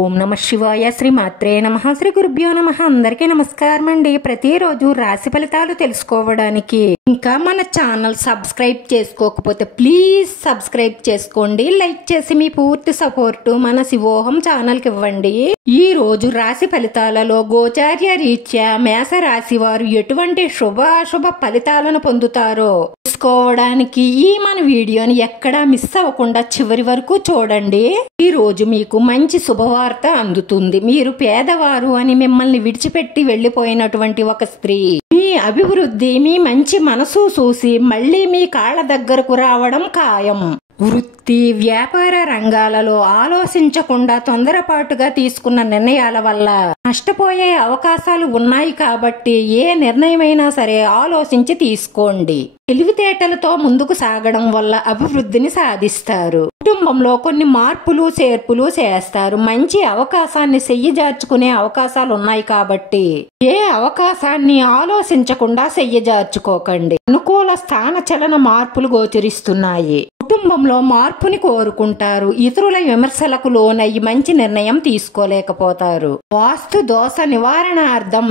ఓం నమ శివాయ. శ్రీ మాత్రే నమః. శ్రీ గురుభ్యో నమః. అందరికీ నమస్కారం అండి. ప్రతిరోజు రాశి ఫలితాలు తెలుసుకోవడానికి ఇంకా మన ఛానల్ సబ్స్క్రైబ్ చేసుకోకపోతే ప్లీజ్ సబ్స్క్రైబ్ చేసుకోండి. లైక్ చేసి మీ పూర్తి సపోర్ట్ మన శివోహం ఛానల్ కి ఇవ్వండి. ఈ రోజు రాశి ఫలితాలలో గోచార్య రీత్యా మేష రాశి వారు ఎటువంటి శుభాశుభ ఫలితాలను పొందుతారో తెలుసుకోవడానికి ఈ మన వీడియోని ఎక్కడా మిస్ అవ్వకుండా చివరి వరకు చూడండి. ఈ రోజు మీకు మంచి శుభవార్త అందుతుంది. మీరు పేదవారు అని మిమ్మల్ని విడిచిపెట్టి వెళ్లిపోయినటువంటి ఒక స్త్రీ మీ అభివృద్ధి, మీ మంచి మనసు చూసి మళ్లీ మీ కాళ్ళ దగ్గరకు రావడం ఖాయం. వృత్తి వ్యాపార రంగాలలో ఆలోచించకుండా తొందరపాటుగా తీసుకున్న నిర్ణయాల వల్ల నష్టపోయే అవకాశాలు ఉన్నాయి కాబట్టి ఏ నిర్ణయమైనా సరే ఆలోచించి తీసుకోండి. తెలివితేటలతో ముందుకు సాగడం వల్ల అభివృద్ధిని సాధిస్తారు. కుటుంబంలో కొన్ని మార్పులు చేర్పులు చేస్తారు. మంచి అవకాశాన్ని చెయ్యజార్చుకునే అవకాశాలు ఉన్నాయి కాబట్టి ఏ అవకాశాన్ని ఆలోచించకుండా చెయ్యజార్చుకోకండి. అనుకూల స్థాన చలన మార్పులు గోచరిస్తున్నాయి. కుటుంబంలో మార్పుని కోరుకుంటారు. ఇతరుల విమర్శలకు లోనయ్యి మంచి నిర్ణయం తీసుకోలేకపోతారు. వాస్తు దోష నివారణార్థం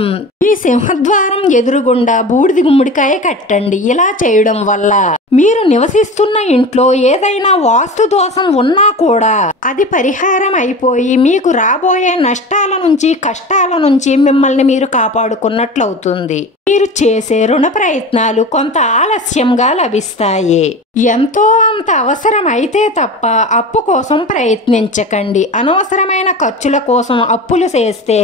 ఈ సింహద్వారం ఎదురుగుండా బూడిద గుమ్మడికాయ కట్టండి. ఇలా చేయడం వల్ల మీరు నివసిస్తున్న ఇంట్లో ఏదైనా వాస్తు దోషం ఉన్నా కూడా అది పరిహారం అయిపోయి మీకు రాబోయే నష్టాల నుంచి కష్టాల నుంచి మిమ్మల్ని మీరు కాపాడుకున్నట్లవుతుంది. మీరు చేసే రుణ ప్రయత్నాలు కొంత ఆలస్యంగా లభిస్తాయి. ఎంతో అంత అవసరం అయితే తప్ప అప్పు కోసం ప్రయత్నించకండి. అనవసరమైన ఖర్చుల కోసం అప్పులు చేస్తే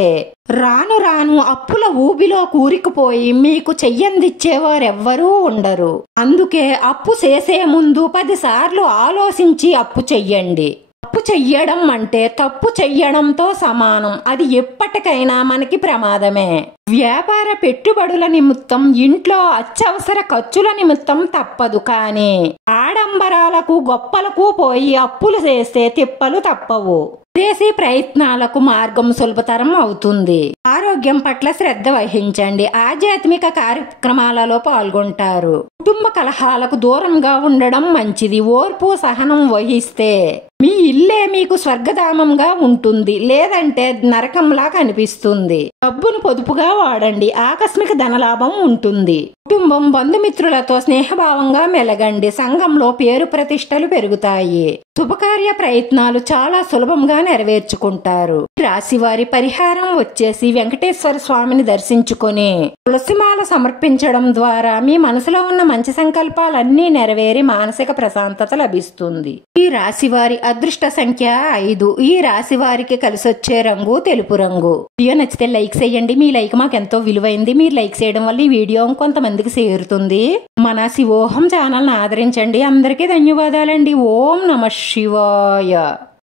రాను రాను అప్పుల ఊబిలో కూరుకుపోయి మీకు చెయ్యందిచ్చేవారెవ్వరూ ఉండరు. అందుకే అప్పు చేసే ముందు 10 సార్లు ఆలోచించి అప్పు చెయ్యండి. తప్పు చెయ్యడం అంటే తప్పు చెయ్యడంతో సమానం. అది ఎప్పటికైనా మనకి ప్రమాదమే. వ్యాపార పెట్టుబడుల నిమిత్తం, ఇంట్లో అత్యవసర ఖర్చుల నిమిత్తం తప్పదు. కానీ ఆడంబరాలకు గొప్పలకు పోయి అప్పులు చేస్తే తిప్పలు తప్పవు. విదేశీ ప్రయత్నాలకు మార్గం సులభతరం అవుతుంది. ఆరోగ్యం పట్ల శ్రద్ధ వహించండి. ఆధ్యాత్మిక కార్యక్రమాలలో పాల్గొంటారు. కుటుంబ కలహాలకు దూరంగా ఉండడం మంచిది. ఓర్పు సహనం వహిస్తే మీ ఇల్లే మీకు స్వర్గధామంగా ఉంటుంది, లేదంటే నరకంలా కనిపిస్తుంది. డబ్బును పొదుపుగా వాడండి. ఆకస్మిక ధనలాభం ఉంటుంది. కుటుంబం బంధుమిత్రులతో స్నేహభావంగా మెలగండి. సంఘంలో పేరు ప్రతిష్టలు పెరుగుతాయి. శుభకార్య ప్రయత్నాలు చాలా సులభంగా నెరవేర్చుకుంటారు. రాశి వారి పరిహారం వచ్చేసి వెంకటేశ్వర స్వామిని దర్శించుకొని తులసిమాల సమర్పించడం ద్వారా మీ మనసులో ఉన్న మంచి సంకల్పాలన్నీ నెరవేరి మానసిక ప్రశాంతత లభిస్తుంది. ఈ రాశి వారి అదృష్ట సంఖ్య 5. ఈ రాశి వారికి కలిసొచ్చే రంగు తెలుపు రంగు. వీడియో నచ్చితే లైక్ చేయండి. మీ లైక్ మాకు ఎంతో విలువైంది. మీరు లైక్ చేయడం వల్ల ఈ వీడియో కొంతమందికి చేరుతుంది. మన శివోహం ఛానల్ ని ఆదరించండి. అందరికీ ధన్యవాదాలండి. ఓం నమ శివాయ.